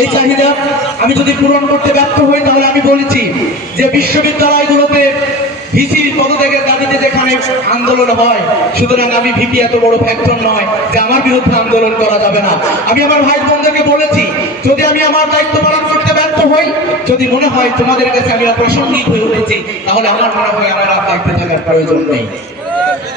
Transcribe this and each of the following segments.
এই চাহিদা আমি যদি পূরণ করতে ব্যর্থ হই, তাহলে আমি বলেছি যে বিশ্ববিদ্যালয়গুলোতে ভিসি পদত্যাগের দাবিতে যেখানে আন্দোলন হয়, সুতরাং আমি ভিপি এত বড় ফ্যাক্টর নয় যে আমার বিরুদ্ধে আন্দোলন করা যাবে না। আমি আমার ভাই বোনদেরকে বলেছি, যদি আমি আমার দায়িত্ব পালন করতে ব্যর্থ হই, যদি মনে হয় তোমাদের কাছে আমি অপ্রাসঙ্গিক হয়ে উঠেছি, তাহলে আমার মনে হয় আমার আর দায়িত্বে থাকার প্রয়োজন নেই।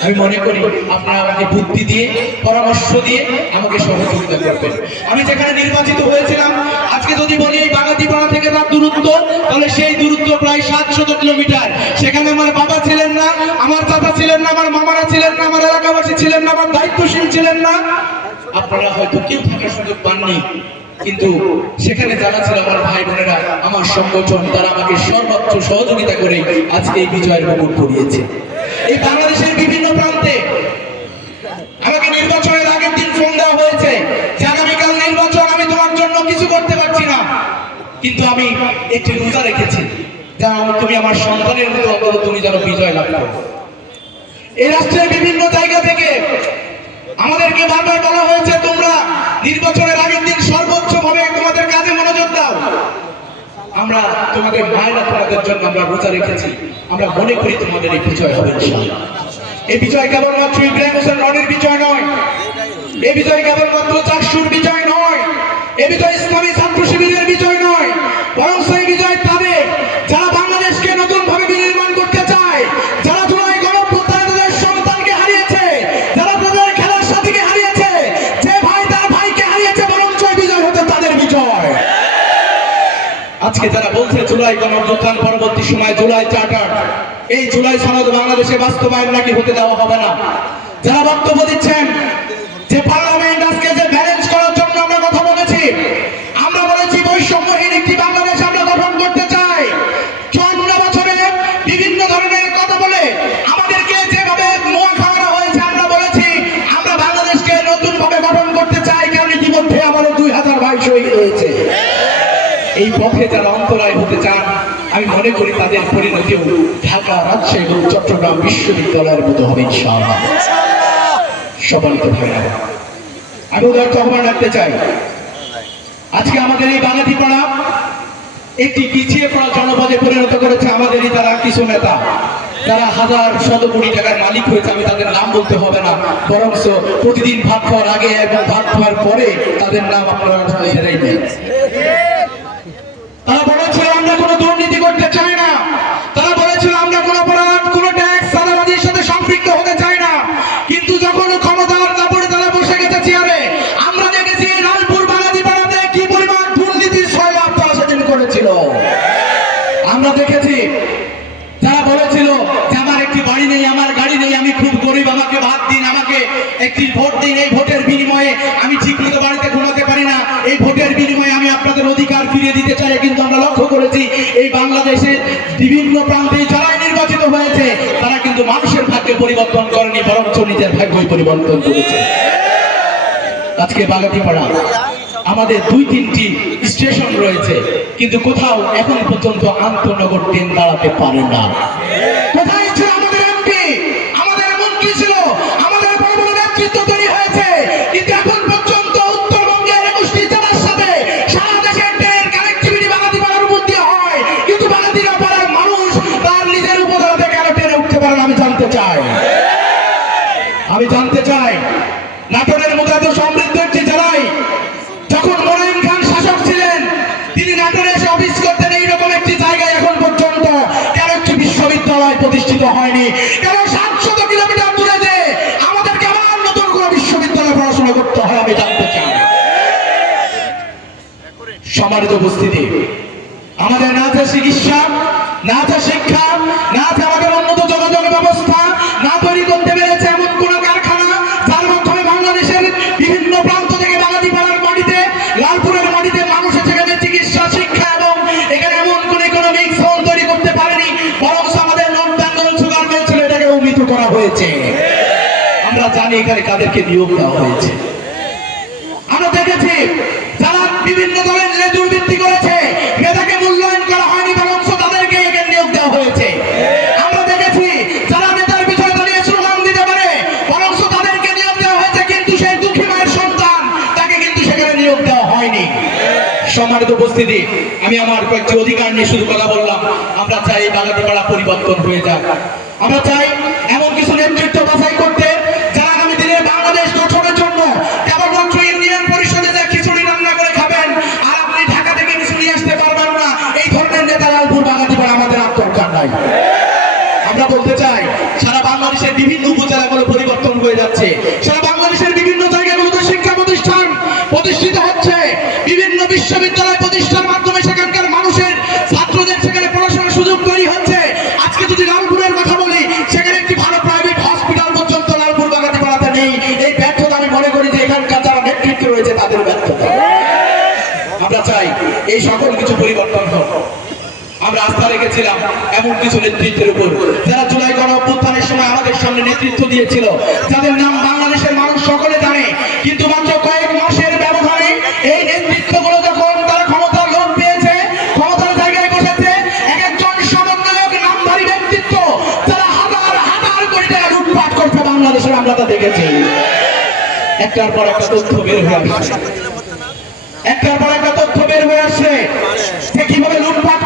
আমি মনে করি আপনারা আমাকে বুদ্ধি দিয়ে, পরামর্শ দিয়ে আমাকে সহযোগিতা করবেন। আমি যেখানে নির্বাচিত হয়েছিলাম, আজকে যদি বলি এই বাগাতিপাড়া থেকে তার দূরত্ব, তাহলে সেই দূরত্ব প্রায় সাতশত কিলোমিটার। সেখানে আমার বাবা ছিলেন না, আমার চাচা ছিলেন না, আমার মামারা ছিলেন না, আমার এলাকাবাসী ছিলেন না, আমার দায়িত্বশীল ছিলেন না। আপনারা হয়তো কেউ থাকার সুযোগ পাননি, কিন্তু সেখানে যারা ছিল আমার ভাই বোনেরা, আমার সংগঠন, তারা আমাকে সর্বোচ্চ সহযোগিতা করে আজকে এই বিজয়ের মুকুট বিভিন্ন প্রান্তে। আমাকে নির্বাচনের আগের দিন ফোন দেওয়া হয়েছে যে, আগামীকাল নির্বাচন, আমি তোমার জন্য কিছু করতে পারছি না। কিন্তু আমি একটি রোজা রেখেছি। তুমি আমার সন্তানের মতো অন্তত তুমি যেন বিজয় লাভ করো। এই রাষ্ট্রের বিভিন্ন জায়গা থেকে আমাদেরকে বারবার বলা হয়েছে, তোমরা নির্বাচনের আগের দিন সর্বোচ্চ ভাবে তোমাদের কাজে মনোযোগ দাও। আমরা তোমাদের মায়েরা তোমাদের জন্য আমরা রোজা রেখেছি। আমরা মনে করি তোমাদের এই বিজয় হবে ইনশাআল্লাহ। এই বিজয় কেবলমাত্র ইব্রাহিম হোসেন রনির বিজয় নয়। এই বিজয় কেবলমাত্র চারশুর বিজয় নয়। এই বিজয় ইসলামী ছাত্র শিবিরের বিজয় নয়। বরং সেই বিজয় তাদের, যারা বাংলাদেশকে নতুন ভাবে বিনির্মাণ করতে চায়, যারা জুলাই গণপ্রত্যায় তাদের সন্তানকে হারিয়েছে, যারা তাদের খেলার সাথীকে হারিয়েছে, যে ভাই তার ভাইকে হারিয়েছে বরং জয় বিজয় হতে তাদের বিজয়। আজকে যারা বলছে জুলাই গণঅভ্যুত্থান পরবর্তী সময় জুলাই চার্টার এই জুলাই সনদ বাংলাদেশে বাস্তবায়ন নাকি হতে দেওয়া হবে না? যারা বক্তব্য দিচ্ছেন, যে পার্লামেন্ট আজকে যে ব্যালেন্স করার জন্য আমরা কথা বলেছি, আমরা বলেছি বৈষম্যহীন একটি বাংলাদেশ আমরা গঠন করতে চাই। চুয়ান্ন বছরে বিভিন্ন ধরনের কথা বলে আমাদেরকে যেভাবে মোয়া খাওয়ানো হয়েছে, আমরা বলেছি আমরা বাংলাদেশকে নতুন ভাবে গঠন করতে চাই, কারণ ইতিমধ্যে আমাদের দুই হাজার শহীদ হয়েছে। এই পথে যারা অন্তরায় হতে চান আমি মনে করি তাদের পরিণতিও ঢাকা রাজশাহী এবং চট্টগ্রাম বিশ্ববিদ্যালয়ের মতো হবে ইনশাআল্লাহ। সম্মানিত ভাইরা আমি উদার্থ আহ্বান রাখতে চাই। আজকে আমাদের এই বাঙালি পাড়া একটি পিছিয়ে পড়া জনপদে পরিণত করেছে আমাদেরই তারা কিছু নেতা। যারা হাজার, শত কোটি টাকার মালিক হয়েছে, আমি তাদের নাম বলতে হবে না। বরং প্রতিদিন ভাত খাওয়ার আগে এবং ভাত খাওয়ার পরে তাদের নাম আপনারা জেনেই নেন তারা বলেছিল আমরা কোনো দুর্নীতি করতে চাই না তারা বলেছিল আমরা কোনো অপরাধ কোনো ট্যাক্স সাদাবাজির সাথে সম্পৃক্ত হতে চাই না কিন্তু যখন ক্ষমতার দাপড়ে তারা বসে গেছে চেয়ারে আমরা দেখেছি রাজপুর বাঙালি পাড়াতে কি পরিমাণ দুর্নীতির সয়লাভ তারা সেদিন করেছিল আমরা দেখেছি যারা বলেছিল যে আমার একটি বাড়ি নেই আমার গাড়ি নেই আমি খুব গরিব আমাকে ভাত দিন আমাকে একটি ভোট দিন এই ভোটের বিনিময়ে আমি ঠিক মতো বাড়িতে ঘুমাতে পারি না এই ভোটের বিনিময়ে আমি আপনাদের অধিকার ফিরিয়ে দিতে চাই কিন্তু আমরা লক্ষ্য করেছি এই বাংলাদেশে বিভিন্ন প্রান্তে যারা নির্বাচিত হয়েছে, তারা কিন্তু মানুষের ভাগ্যে পরিবর্তন করেনি, বরঞ্চ নিজের ভাগ্যই পরিবর্তন করেছে। আজকে বাগাতিপাড়া আমাদের দুই তিনটি স্টেশন রয়েছে, কিন্তু কোথাও এখন পর্যন্ত আন্তনগর ট্রেন দাঁড়াতে পারে না। কোথায় নাটোরে এসে অফিস করতেন এইরকম একটি জায়গায় এখন পর্যন্ত কেন একটি বিশ্ববিদ্যালয় প্রতিষ্ঠিত হয়নি। কেন সাতশত কিলোমিটার দূরে যে আমাদেরকে আবার নতুন করে বিশ্ববিদ্যালয়ে পড়াশোনা করতে হয়, আমি জানতে চাই। সমাজের উপস্থিতি। আমাদের না আছে চিকিৎসা, না শিক্ষা, না আছে আমাদের হয়েছে। আমরা জানি এখানে কাদেরকে নিয়োগ দেওয়া হয়েছে। আমরা দেখেছি যারা বিভিন্ন দলের লেজুর বৃদ্ধি করেছে মূল্যায়ন করা হয়নি বরং তাদেরকে এখানে নিয়োগ দেওয়া হয়েছে। আমরা সন্তান তাকে কিন্তু সেখানে নিয়োগ দেওয়া হয়নি। সম্মানিত উপস্থিতি, আমি আমার কয়েকটি অধিকার নিয়ে শুধু কথা বললাম। আমরা চাই বাগাতিপাড়া পরিবর্তন হয়ে যাক। আমরা চাই বিভিন্ন উপজেলাগুলো পরিবর্তন হয়ে যাচ্ছে। সারা বাংলাদেশের বিভিন্ন জায়গাগুলোতে শিক্ষা প্রতিষ্ঠান প্রতিষ্ঠিত হচ্ছে। বিভিন্ন বিশ্ববিদ্যালয় প্রতিষ্ঠার মাধ্যমে সেখানকার মানুষের ছাত্রদের সেখানে পড়াশোনার সুযোগ তৈরি হচ্ছে। আজকে যদি লালপুরের কথা বলি, সেখানে একটি ভালো প্রাইভেট হসপিটাল পর্যন্ত লালপুর বাগাতে পাড়াতে নেই। এই ব্যর্থতা আমি মনে করি যে এখানকার যারা নেতৃত্ব রয়েছে, তাদের ব্যর্থতা। আমরা চাই এই সকল কিছু পরিবর্তন হোক। আমরা আস্থা রেখেছিলাম এমন কিছু নেতৃত্বের উপর। যারা জুলাই গণ অভ্যুত্থানের সময় আমাদের সামনে নেতৃত্ব দিয়েছিল, যাদের নাম বাংলাদেশের মানুষ সকলে জানে, কিন্তু মাত্র কয়েক মাসের ব্যবধানে এই নেতৃত্বগুলো যখন তারা ক্ষমতার পেয়েছে, ক্ষমতার জায়গায় বসেছে, এক একজন সমন্বয়ক, নামধারী ব্যক্তিত্ব হাজার হাজার কোটি টাকা লুটপাট করছে বাংলাদেশের, আমরা তা দেখেছি। একটার পর একটা তথ্য বের হয়ে আসছে। একটার পর একটা তথ্য বের হয়ে আসছে যে কীভাবে লুটপাট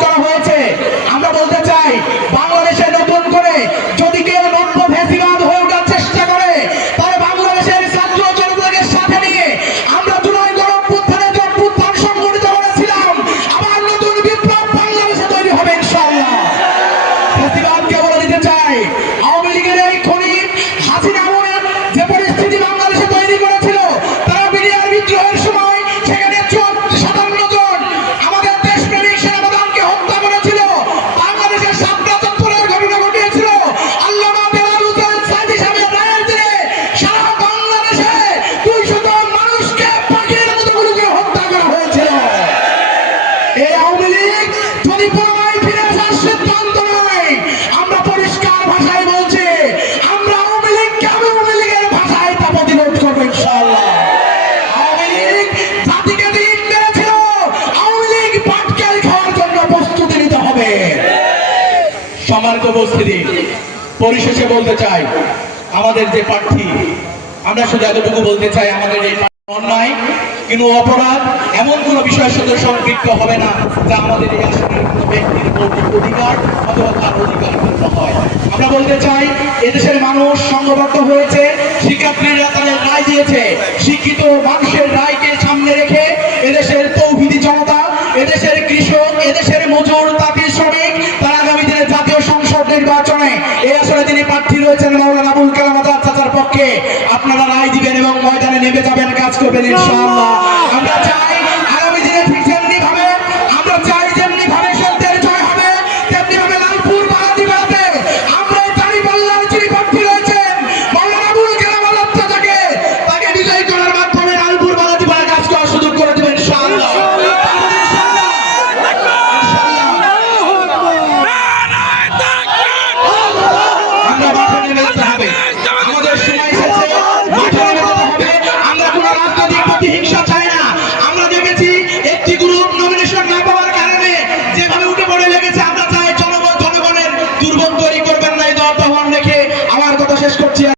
এই আওয়ামী লীগ যদি পুনরায় আমরা পরিষ্কার ভাষায় বলছি, আমরা আওয়ামী ভাষায় দিন আওয়ামী লীগ পাটকেল প্রস্তুতি নিতে হবে। উপস্থিতি। পরিশেষে বলতে চাই, আমাদের যে প্রার্থী, আমরা শুধু এতটুকু বলতে চাই, আমাদের এই অন্যায় কিন্তু অপরাধ, এমন কোন বিষয়ের সাথে সম্পৃক্ত হবে না যা আমাদের এই আসনের কোনো ব্যক্তির মৌলিক অধিকার অথবা তার অধিকার ক্ষুণ্ণ হয়। আমরা বলতে চাই, এদেশের মানুষ সংঘবদ্ধ হয়েছে, শিক্ষার্থীরা তাদের রায় দিয়েছে, শিক্ষিত মানুষের রায়কে সামনে রেখে এদেশের তৌহিদি জনতা, এদেশের কৃষক, এদেশের মজুর তাঁতি শ্রমিক, তারা আগামী দিনে জাতীয় সংসদ নির্বাচনে এই আসলে তিনি প্রার্থী রয়েছেন মাওলানা আবুল কালাম আজাদ চাচার পক্ষে আপনারা রায় দিবেন এবং ময়দানে নেমে যাবেন কাজ করবেন ইনশাআল্লাহ আমরা চাই